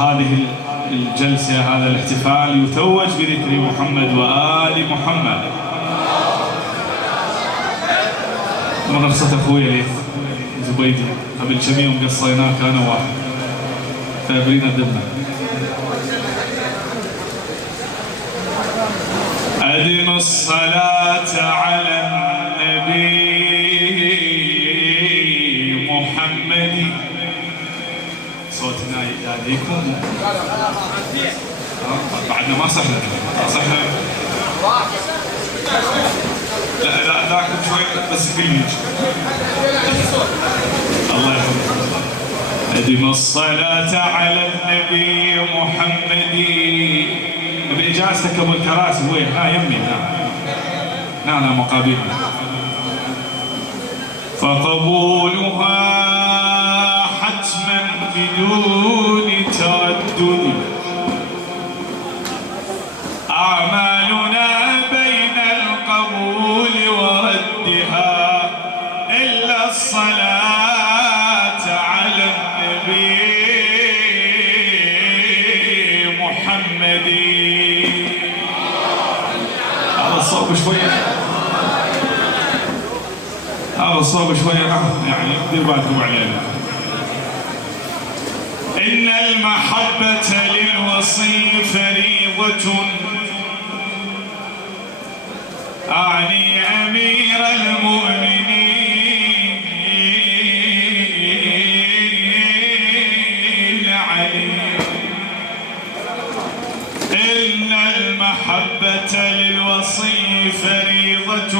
هذه الجلسة، هذا الاحتفال يتوج بذكر محمد وآل محمد. من رخصة أخويا ليث زبيدي قبل كم يوم قصيناه كان واحد فابرين الدمة. أدم الصلاة على النبي محمد. صوتنا يديكم بعدنا ما صحنا لا ذاك شوي بس فيني الله يحفظك. أدم الصلاة على النبي محمد. بإجازتك أبو الكراسي وين؟ يمي هنا مقابلنا. فقبولها حتما بدون تردد. أعمالنا بين القبول وردها إلا الصلاة على النبي محمد. هذا الصوب شوية يعني دير بالكم علينا. إن المحبة للوصي فريضة أعني أمير المؤمنين علي. إن المحبة للوصي فريضة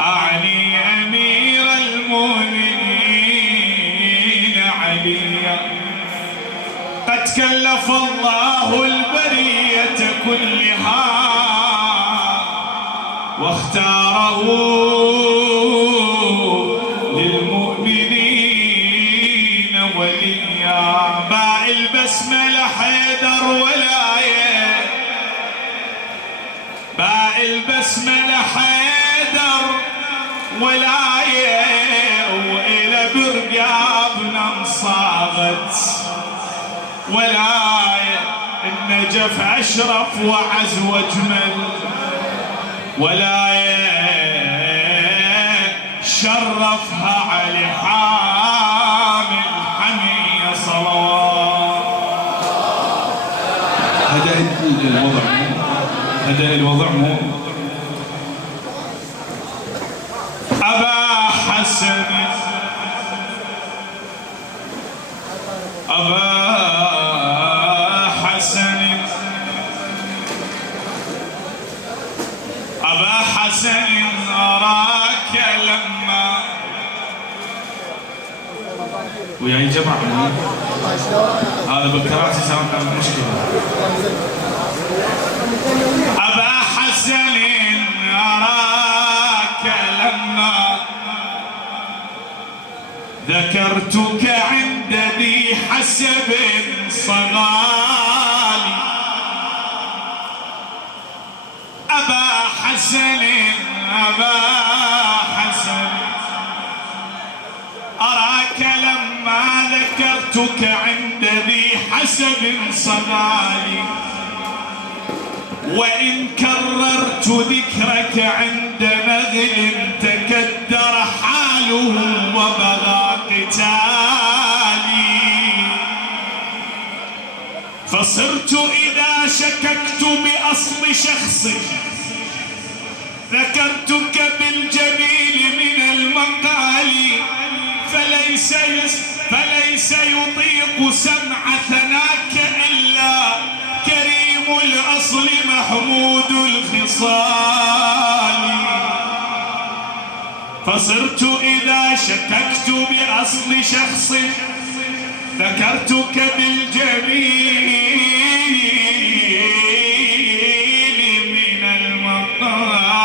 أعني أمير المؤمنين عليا. قد كلف الله البرية كلها واختاره للمؤمنين وليا. باع البسملة حيدر ولاية، باع البسملة حيدر ولاية، وإلى برقابنا انصاغت ولاية. النجف أشرف وعز وأجمل ولاية، شرفها علي حامل حمية صلوات. هدأ الوضع مو أبا حسن أبا حسن أراك لما ويا جماعة هذا بالكراسي صار مشكلة. أبا حسن أراك لما ذكرتك عند ذي حسب صغالي. أبا حسن أراك لما ذكرتك عند ذي حسب صغالي. وإن كررت ذكرك عند نذل تكدر حاله وبغى قتالي. فصرت إذا شككت بأصل شخصك ذكرتك بالجميل من المقال. فليس يطيق سمع ثناك إلا كريم الأصل محمود الخصال. فصرت إذا شككت بأصل شخص ذكرتك بالجميل من المقال.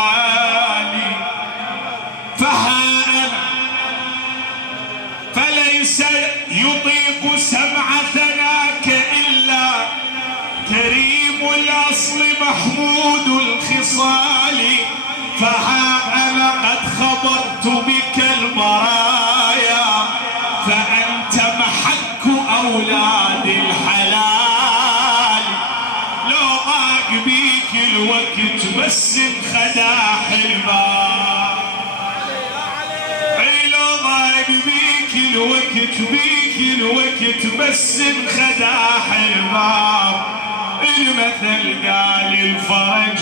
فليس يطيق سمع ثناك إلا كريم الأصل محمود الخصال. فها أنا قد خبرت بك البرايا فأنت محك أولاد وتبسم خداح الباب. لو ضاق بيك الوقت بيك الوقت بسم خداح الباب. المثل قال الفرج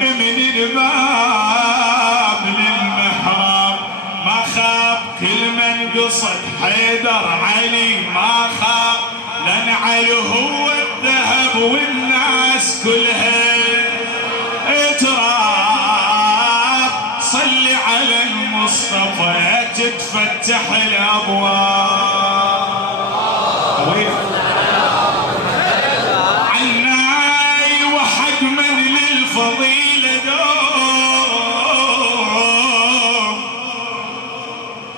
من الباب للمحراب. ما خاب كل من قصد حيدر علي ما خاب. لنعل هو الذهب والناس كلها تراب. صل على المصطفى تتفتح الابواب. عناي وحد من للفضيله دوم.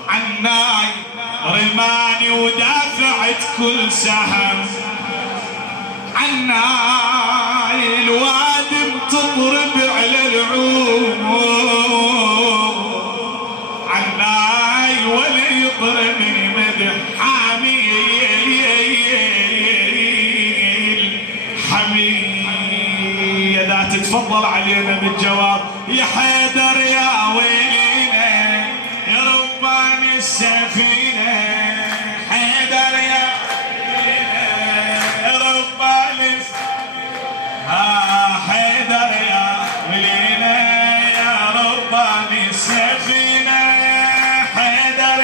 عناي رماني ودافعت كل سهم. عناي الوادم تضرب على العوم. عناي ولا يضربني مدح حامي حميدة. تتفضل علينا بالجواب يا حيدر يا ويلينا يا ربان السفينة. حيدر يا ويلينا يا ربان السفينة. حيدر يا ويلينا يا ربان السفينة. حيدر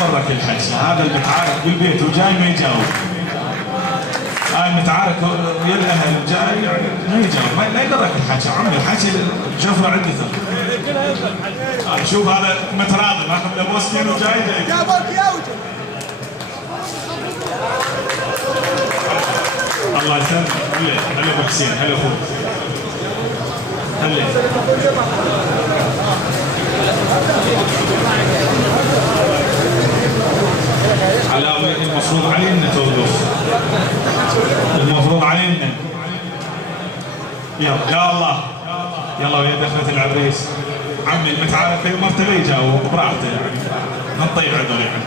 مرك الحكي. هذا المتعارك بالبيت وجاي ما يجاوب. هاي المتعارك ويا الاهل جاي يعني ما يجاوب. ما يدرك الحكي. عمي الحكي جفره عندي ثقه. شوف هذا متراضي ماخذ له بوستين وجاي يا ابوك يا وجه. الله يسلمك. هلا ابو حسين. هلا اخوي. هلا علاوي. المفروض علينا توقف. المفروض علينا. يلا يا الله. يلا ويا دخلة العريس. عمي المتعارك في مرتبه يجاوب براحته يعني. نطيب عدل يعني.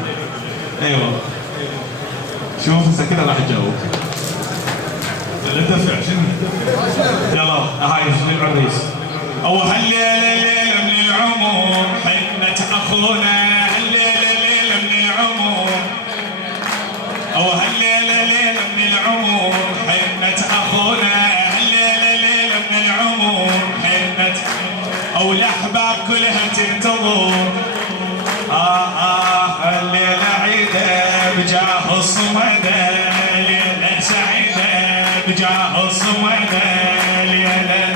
ايوه شوف هسه كذا راح يجاوب. لا تدفع شنو؟ يلا هاي العريس. او هالليله ليله من العمر حنة اخونا. هالليله ليله من العمر. او هالليله ليله من العمر حنة اخونا. هالليله ليله من العمر حنة. او الاحباب كلها تنتظر. الليله عيده بجاه الصمده. ليله سعيده بجاه الصمده. ليله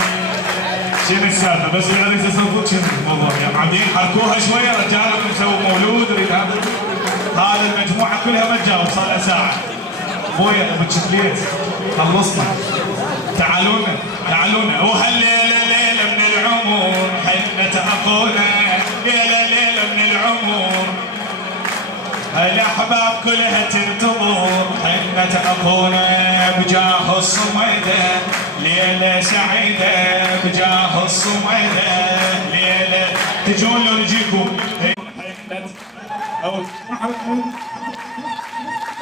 شنو السالفه؟ بس العريس يسوون شنو الموضوع؟ يعني عادين حركوها شويه رجالكم سووا مولود. هذا المجموعه كلها ما تجاوب صار لها ساعه. ابويا ابو تشكليت خلصنا. تعالونا تعالونا. وهالليله ليله من العمر حنة اخونا. ليله ليله من العمر الاحباب كلها تنتظر. حنة اخونا بجاه الصمده. ليله سعيده بجاه الصمده. ليله تجون لو نجيكم.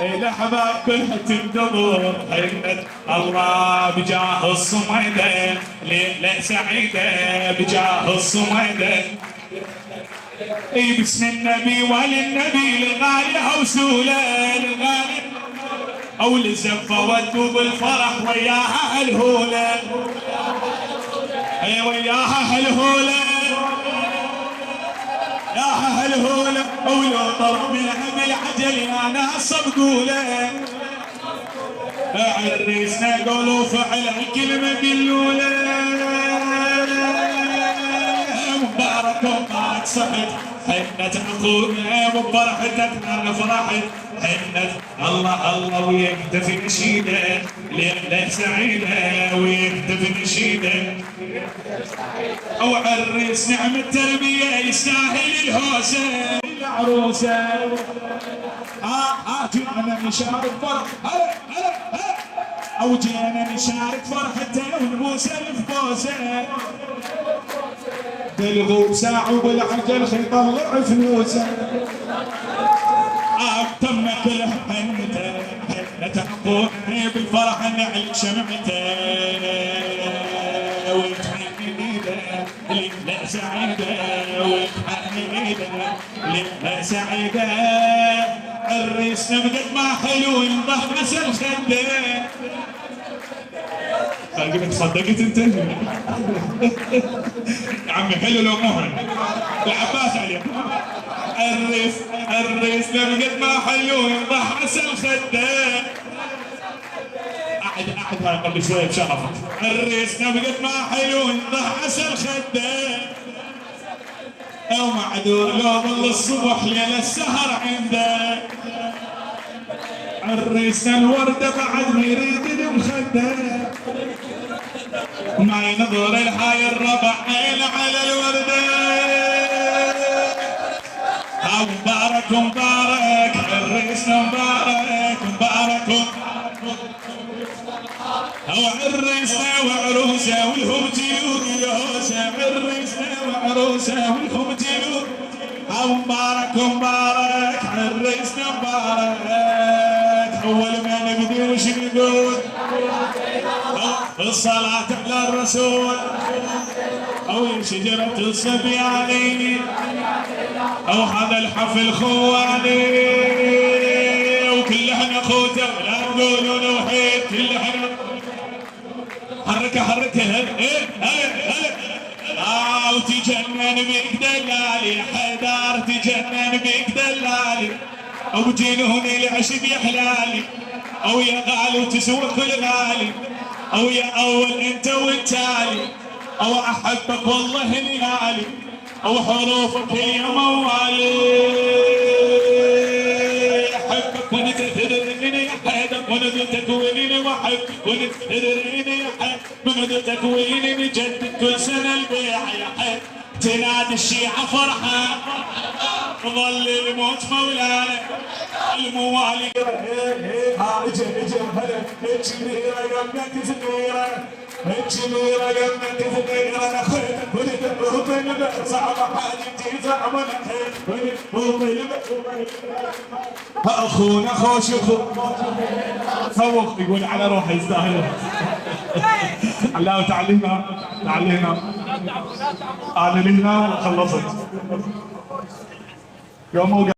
الاحباب كلها تنتظر. حنة الله بجاه الصمده. ليله سعيده بجاه الصمده. باسم النبي وللنبي الغالي هوسوله. الغالي او للزفه ودوا بالفرح وياها هالهوله. اي وياها هالهوله. ياها هالهوله. ولو طرب منها بالعجل يا ناس صدقوله. عريسنا قولوا فعل الكلمه باللوله. مبارك وما صحت حنة اخونا. وبفرحتك انا فرحت. حنة الله الله ويكتفي نشيده. ليله سعيده ويكتفي نشيده. او عريس نعم التربيه يستاهل الهوسه. العروسه جمعنا نشار الفرح. هلا هلا هلا او جينا نشارك فرحته ونبوسه الفبوسه بالغوب ساعة وبالعجل يطلع فلوسه تم كل حنته تحقوني بالفرح نعل شمعته وتحنيده ليلة سعيدة وتحنيده ليلة سعيدة الريس نبقت ما حلو ينضح مسل خده خلقك صدقت انت يا عمي حلو لو مهرن العباس عليك الريس نبقت ما حلو ينضح مسل خده أحد هاي قبل شوية بشرفك الريس نبقت ما حلو ينضح مسل خده وما عدو لو ظل الصبح ليلة السهر عنده الريس الوردة بعد ما يريد المخدة ما ينظر الحي الربع عين على الوردة مبارك مبارك الريس مبارك مبارك هو عريسنا وعروسه والهم جيود يوسه عريسنا وعروسه والهم جيود مبارك مبارك عريسنا مبارك اول ما نبدي وش نقول الصلاة على الرسول او شجرة الصبياني او هذا الحفل خواني وكلهن اخوته لا تقولون وحيد كلهن حركه هلا وتجنن بك دلالي حيدار تجنن بك دلالي او جنوني العشق يا حلالي او يا غالي وتسوى كل غالي او يا اول انت والتالي او احبك والله ليالي او حروفك يا موالي احبك وانت تدريني يا حيدر وانا تكويني وحب وانت تدريني يا حيدر من تكويني نجدد كل سنه البيع يا حيدر تنادي الشيعة فرحة ظل الموت مولانا الموالي ها اجي هلا الجميرة قمك صغيرة الجميرة قمك صغيرة انا خيرك ولد وطلب صعبة حاجتي صعبة وطلب اخونا خوش اخو فوق يقول على روحه يستاهل الله تعلينا انا لنا وخلصت يوم